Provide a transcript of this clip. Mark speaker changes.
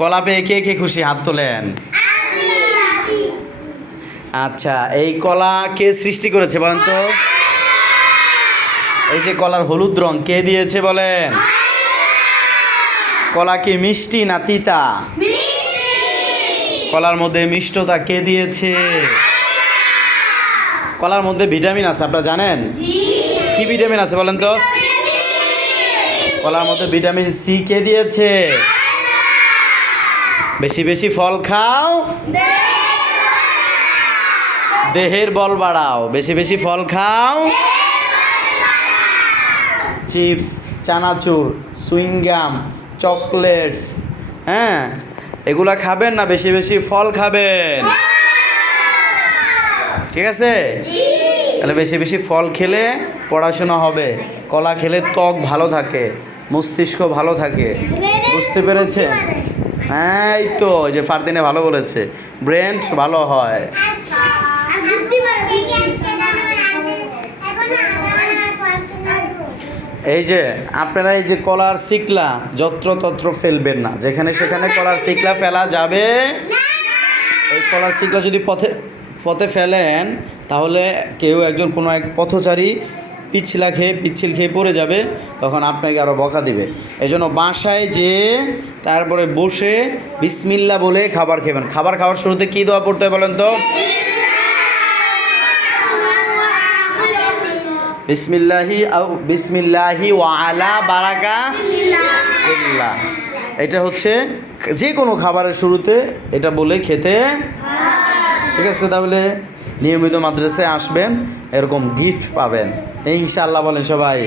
Speaker 1: কলা পেয়ে কে কে খুশি? হাত তোলেন। আচ্ছা এই কলা কে সৃষ্টি করেছে বলেন তো? এই যে কলার হলুদ রং কে দিয়েছে বলেন? কলা কি মিষ্টি না তিতা? কলার মধ্যে মিষ্টতা কে দিয়েছে? কলার মধ্যে ভিটামিন আছে আপনারা জানেন? কি ভিটামিন আছে বলেন তো? কলার মধ্যে ভিটামিন সি কে দিয়েছে? বেশি বেশি ফল খাও। দেহের বল বাড়াও। বেশি বেশি ফল খাও। চিপস, চানাচুর সুইংগাম চকলেটস হ্যাঁ? এগুলা খাবেন না, বেশি বেশি ফল খাবেন। ঠিক আছে? তাহলে বেশি বেশি ফল খেলে পড়াশোনা হবে। কলা খেলে ত্বক ভালো থাকে, মস্তিষ্ক ভালো থাকে। বুঝতে পেরেছেন? হ্যাঁ এই তো যে ফারদিনে ভালো বলেছে, ব্রেন ভালো হয়। এই যে, আপনারা এই যে কলার শিকলা যত্র তত্র ফেলবেন না। যেখানে সেখানে কলার শিকলা ফেলা যাবে। এই কলার শিকলা যদি পথে পথে ফেলেন, তাহলে কেউ একজন কোনো এক পথচারী পিছলা খেয়ে, পিচ্ছিল খেয়ে পড়ে যাবে, তখন আপনাকে আরও বকা দিবে। এই জন্য বাসায় যে, তারপরে বসে বিসমিল্লা বলে খাবার খেবেন। খাবার খাওয়ার শুরুতে কী দোয়া পড়তে বলেন তো? বিসমিল্লাহি বিসমিল্লাহি ওয়ালা বারাকা এটা হচ্ছে যে কোনো খাবারের শুরুতে এটা বলে খেতে ঠিক আছে, তাহলে নিয়মিত মাদ্রাসায় আসবেন, এরকম গিফট পাবেন। ইনশাআল্লাহ বলেন সবাই।